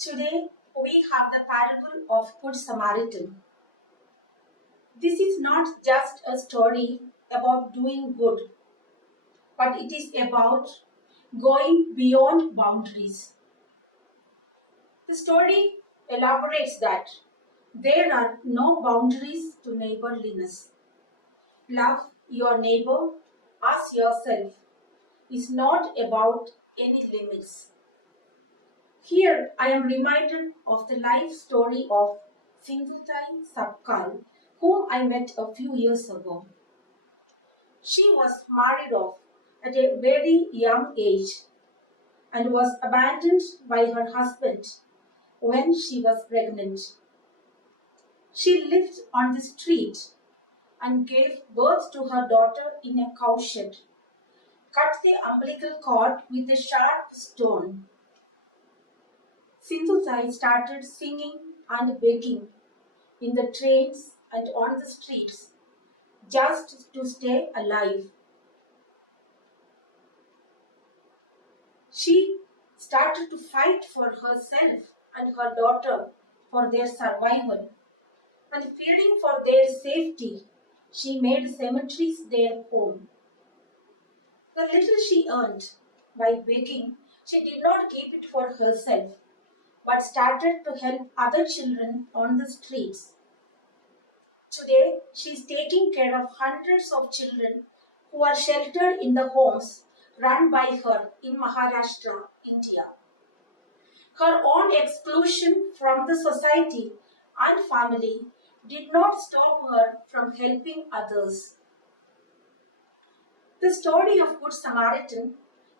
Today we have the parable of Good Samaritan. This is not just a story about doing good, but it is about going beyond boundaries. The story elaborates that there are no boundaries to neighborliness. Love your neighbor as yourself is not about any limits. Here I am reminded of the life story of Sindhutai Sabkal, whom I met a few years ago. She was married off at a very young age and was abandoned by her husband when she was pregnant. She lived on the street and gave birth to her daughter in a cowshed, cut the umbilical cord with a sharp stone. Sindhutai started singing and begging in the trains and on the streets just to stay alive. She started to fight for herself and her daughter for their survival, and fearing for their safety, she made cemeteries their home. The little she earned by begging, she did not keep it for herself, but started to help other children on the streets. Today, she is taking care of hundreds of children who are sheltered in the homes run by her in Maharashtra, India. Her own exclusion from the society and family did not stop her from helping others. The story of Good Samaritan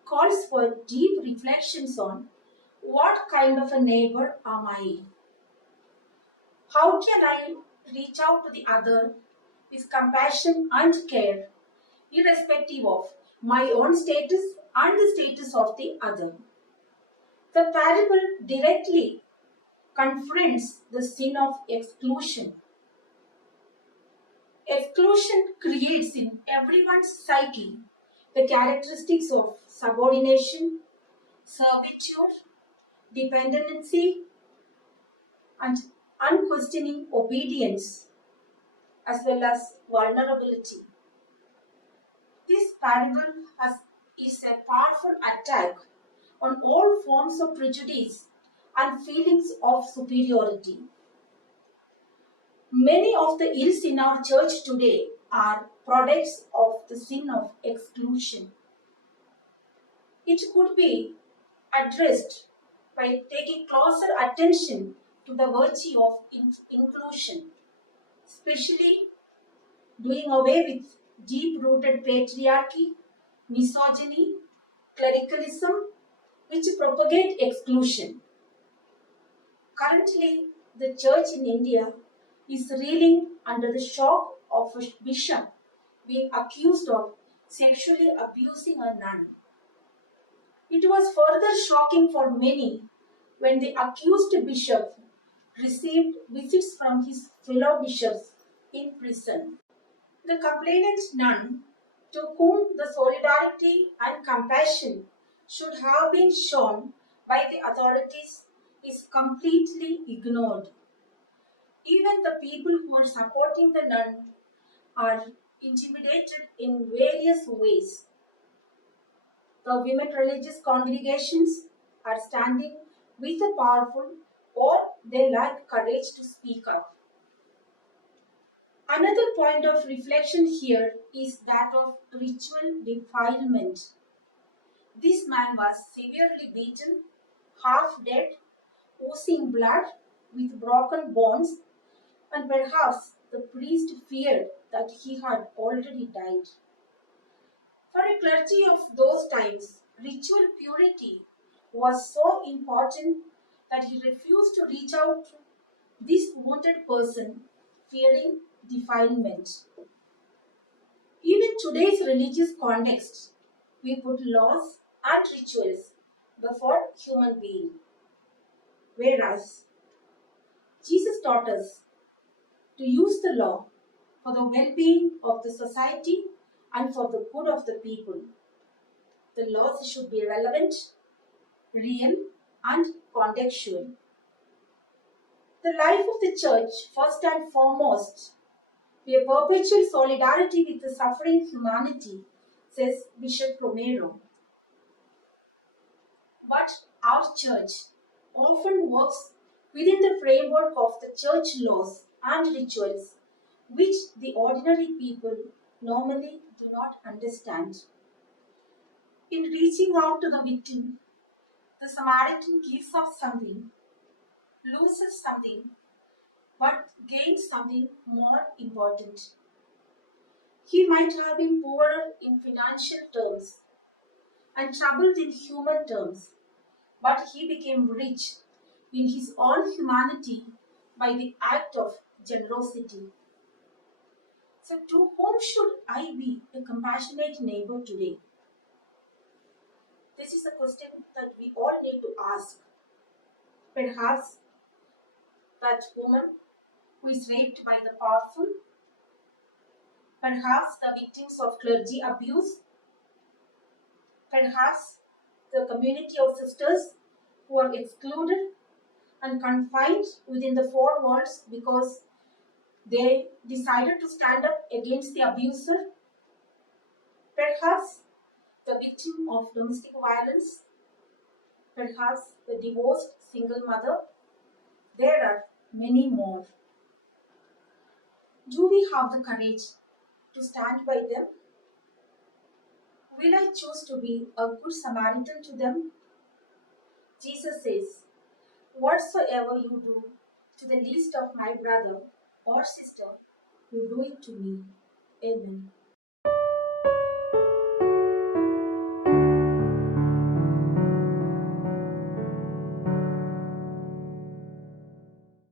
calls for deep reflections on what kind of a neighbor am I? How can I reach out to the other with compassion and care, irrespective of my own status and the status of the other? The parable directly confronts the sin of exclusion. Exclusion creates in everyone's psyche the characteristics of subordination, servitude, dependency, and unquestioning obedience, as well as vulnerability. This parable is a powerful attack on all forms of prejudice and feelings of superiority. Many of the ills in our church today are products of the sin of exclusion. It could be addressed by taking closer attention to the virtue of inclusion, especially doing away with deep-rooted patriarchy, misogyny, clericalism, which propagate exclusion. Currently, the church in India is reeling under the shock of a bishop being accused of sexually abusing a nun. It was further shocking for many when the accused bishop received visits from his fellow bishops in prison. The complainant nun, to whom the solidarity and compassion should have been shown by the authorities, is completely ignored. Even the people who are supporting the nun are intimidated in various ways. The women religious congregations are standing with the powerful, or they lack courage to speak up. Another point of reflection here is that of ritual defilement. This man was severely beaten, half dead, oozing blood, with broken bones, and perhaps the priest feared that he had already died. For a clergy of those times, ritual purity was so important that he refused to reach out to this wounded person, fearing defilement. Even today's religious context, we put laws and rituals before human being. Whereas Jesus taught us to use the law for the well-being of the society and for the good of the people. The laws should be relevant, real, and contextual. The life of the church, first and foremost, be a perpetual solidarity with the suffering humanity, says Bishop Romero. But our church often works within the framework of the church laws and rituals, which the ordinary people normally do not understand. In reaching out to the victim, the Samaritan gives up something, loses something, but gains something more important. He might have been poorer in financial terms and troubled in human terms, but he became rich in his own humanity by the act of generosity. So, to whom should I be a compassionate neighbor today? This is a question that we all need to ask. Perhaps that woman who is raped by the powerful, perhaps the victims of clergy abuse, perhaps the community of sisters who are excluded and confined within the four walls because they decided to stand up against the abuser, perhaps the victim of domestic violence, perhaps the divorced single mother. There are many more. Do we have the courage to stand by them? Will I choose to be a good Samaritan to them? Jesus says, "Whatsoever you do to the least of my brother or sister, you do it to me." Amen.